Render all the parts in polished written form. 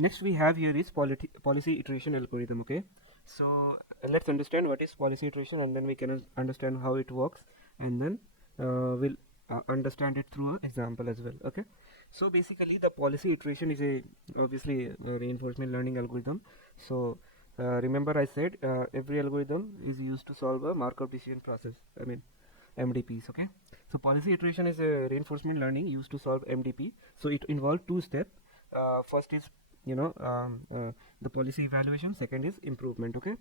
Next we have here is policy iteration algorithm. Okay, so let's understand what is policy iteration, and then we can understand how it works, and then we'll understand it through an example as well. Okay, so basically the policy iteration is obviously a reinforcement learning algorithm. So remember I said every algorithm is used to solve a Markov decision process, I mean MDPs. Okay, so policy iteration is a reinforcement learning used to solve MDP. So it involves two steps. First is the policy evaluation, second is improvement. Okay,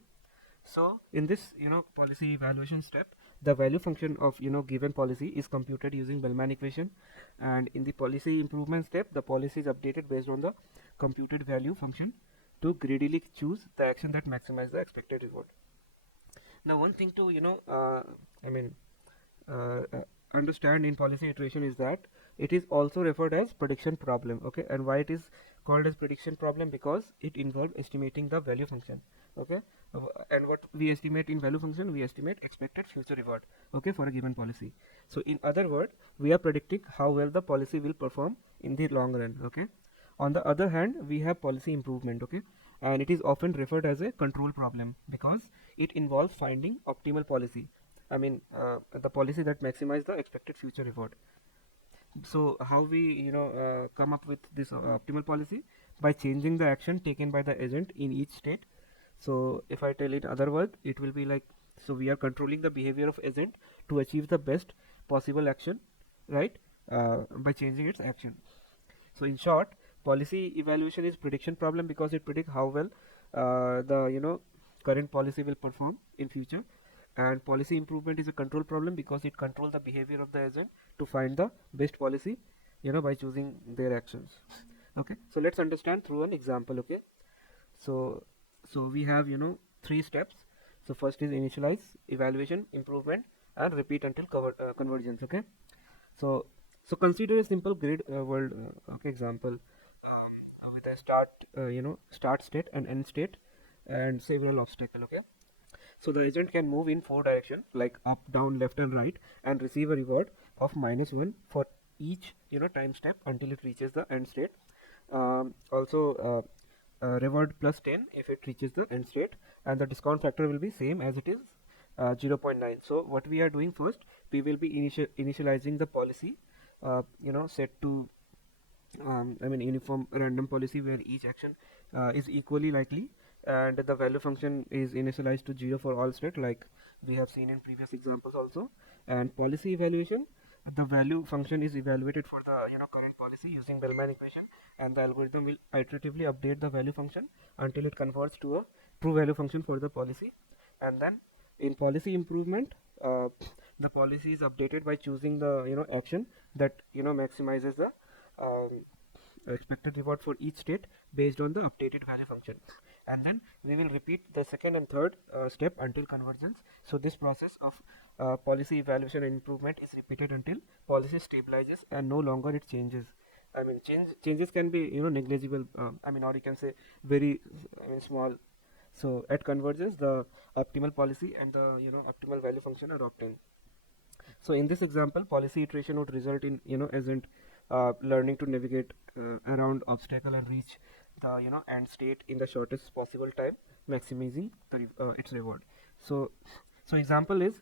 so in this policy evaluation step, the value function of given policy is computed using Bellman equation, and in the policy improvement step, the policy is updated based on the computed value function to greedily choose the action that maximizes the expected reward. Now one thing to I mean uh, uh, understand in policy iteration is that it is also referred as prediction problem. Okay, and why it is called as prediction problem? Because it involves estimating the value function. Okay, and what we estimate in value function, we estimate expected future reward, okay, for a given policy. So in other words, we are predicting how well the policy will perform in the long run. Okay, on the other hand, we have policy improvement. Okay, and it is often referred as a control problem because it involves finding optimal policy, I mean the policy that maximize the expected future reward. So how we come up with this optimal policy? By changing the action taken by the agent in each state. So if I tell it other word, it will be like, so we are controlling the behavior of agent to achieve the best possible action, right? By changing its action. So in short, policy evaluation is prediction problem because it predicts how well the current policy will perform in future, and policy improvement is a control problem because it controls the behavior of the agent to find the best policy by choosing their actions. Okay, so let's understand through an example. Okay, so we have three steps. So first is initialize, evaluation, improvement, and repeat until convergence. Okay, so consider a simple grid world okay example with a start state and end state and several obstacles. Okay, so the agent can move in four directions like up, down, left, and right, and receive a reward of -1 for each time step until it reaches the end state. Also reward +10 if it reaches the end state, and the discount factor will be same as it is 0.9. So what we are doing first, we will be initializing the policy set to uniform random policy where each action is equally likely, and the value function is initialized to 0 for all state like we have seen in previous examples also. And policy evaluation, the value function is evaluated for the current policy using Bellman equation, and the algorithm will iteratively update the value function until it converts to a true value function for the policy. And then in policy improvement, the policy is updated by choosing the action that maximizes the um, expected reward for each state based on the updated value function. And then we will repeat the second and third step until convergence. So this process of policy evaluation and improvement is repeated until policy stabilizes and no longer it changes. I mean changes can be negligible, or you can say very small. So at convergence, the optimal policy and the optimal value function are obtained. So in this example, policy iteration would result in agent learning to navigate around obstacle and reach the end state in the shortest possible time, maximizing its reward. So example is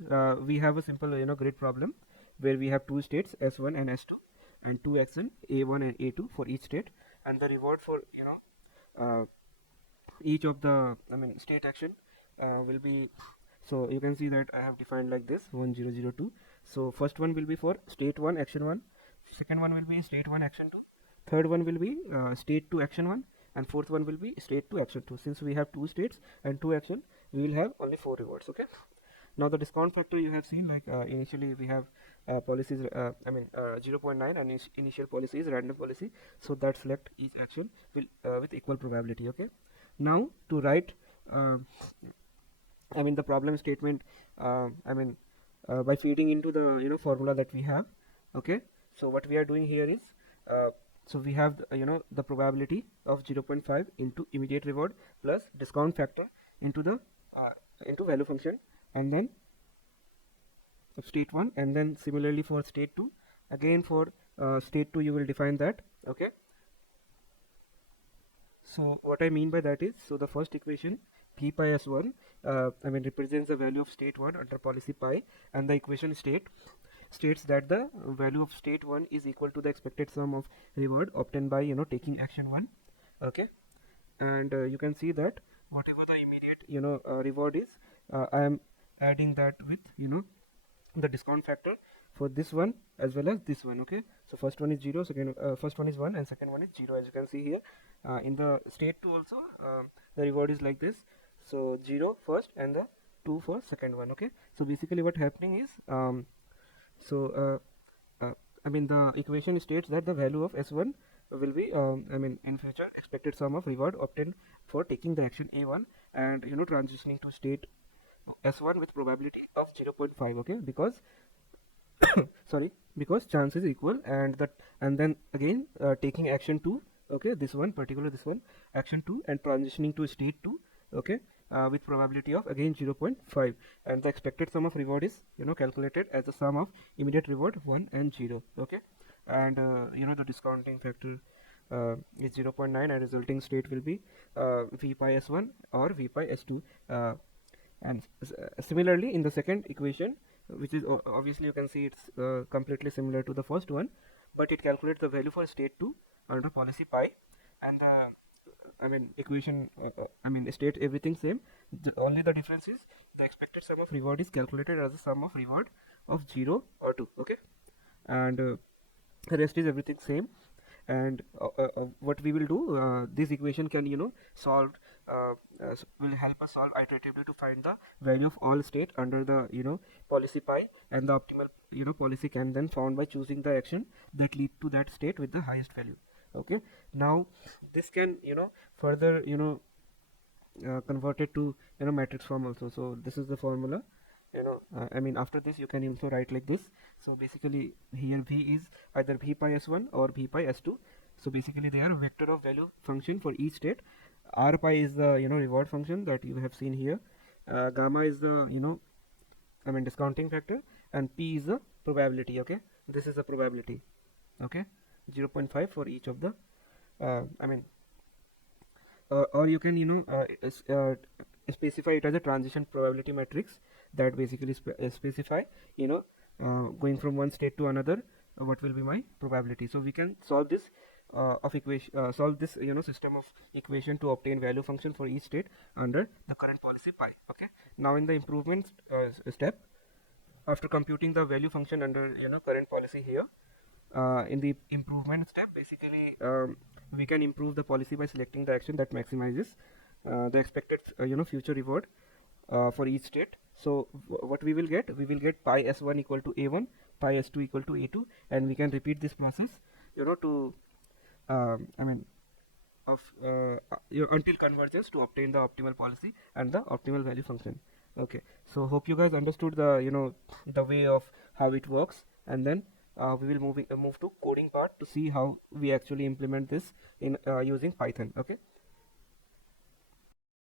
we have a simple grid problem where we have two states S1 and S2 and two action A1 and A2 for each state, and the reward for uh, each of the state action will be, so you can see that I have defined like this 1002. So first one will be for state 1 action 1, second one will be state 1 action 2, third one will be state 2 action 1, and fourth one will be state 2 action 2. Since we have two states and two action, we will have only 4 rewards. Okay, now the discount factor you have seen, like initially we have policies 0.9, and initial policy is random policy, so that select each action will with equal probability. Okay, now to write the problem statement by feeding into the formula that we have. Okay, so what we are doing here is so we have the probability of 0.5 into immediate reward plus discount factor into the into value function, and then state 1, and then similarly for state 2, again for state 2 you will define that. Okay, So what I mean by that is, so the first equation p pi s1 represents the value of state 1 under policy pi, and the equation states that the value of state 1 is equal to the expected sum of reward obtained by taking action 1. Okay, and you can see that whatever the immediate reward is, I am adding that with the discount factor for this one as well as this one. Okay, so first one is 0, first one is 1 and second one is 0, as you can see here. In the state 2 also, the reward is like this, so 0 first and the 2 for second one. Okay, so basically what happening is, the equation states that the value of s1 will be in future expected sum of reward obtained for taking the action a1 and transitioning to state s1 with probability of 0.5. okay, because sorry, because chance is equal, and then again taking action 2, okay, this one action 2 and transitioning to state 2, okay, with probability of again 0.5, and the expected sum of reward is calculated as the sum of immediate reward 1 and 0. okay, and the discounting factor is 0.9, and resulting state will be v pi s1 or v pi s2. And similarly in the second equation, which is obviously you can see it's completely similar to the first one, but it calculates the value for state 2 under policy pi, and equation state everything same. Only the difference is the expected sum of reward is calculated as the sum of reward of 0 or 2. okay, and the rest is everything same. And what we will do, this equation can solve will help us solve iteratively to find the value of all state under the policy pi, and the optimal policy can then found by choosing the action that lead to that state with the highest value. okay, now this can further convert it to matrix form also. So this is the formula. After this you can also write like this. So basically here v is either v pi s1 or v pi s2. So basically they are a vector of value function for each state. R pi is the reward function that you have seen here. Gamma is the discounting factor, and p is the probability. okay, this is the probability. okay, 0.5 for each of the or you can specify it as a transition probability matrix that basically specify going from one state to another, what will be my probability. So we can solve this solve this system of equation to obtain value function for each state under the current policy pi. okay, now in the improvement step, after computing the value function under current policy here, in the improvement step, basically we can improve the policy by selecting the action that maximizes the expected future reward for each state. So what we will get pi s1 equal to a1, pi s2 equal to a2, and we can repeat this process to until convergence to obtain the optimal policy and the optimal value function. okay, so hope you guys understood the the way of how it works, and then we will move to coding part to see how we actually implement this in using Python. okay.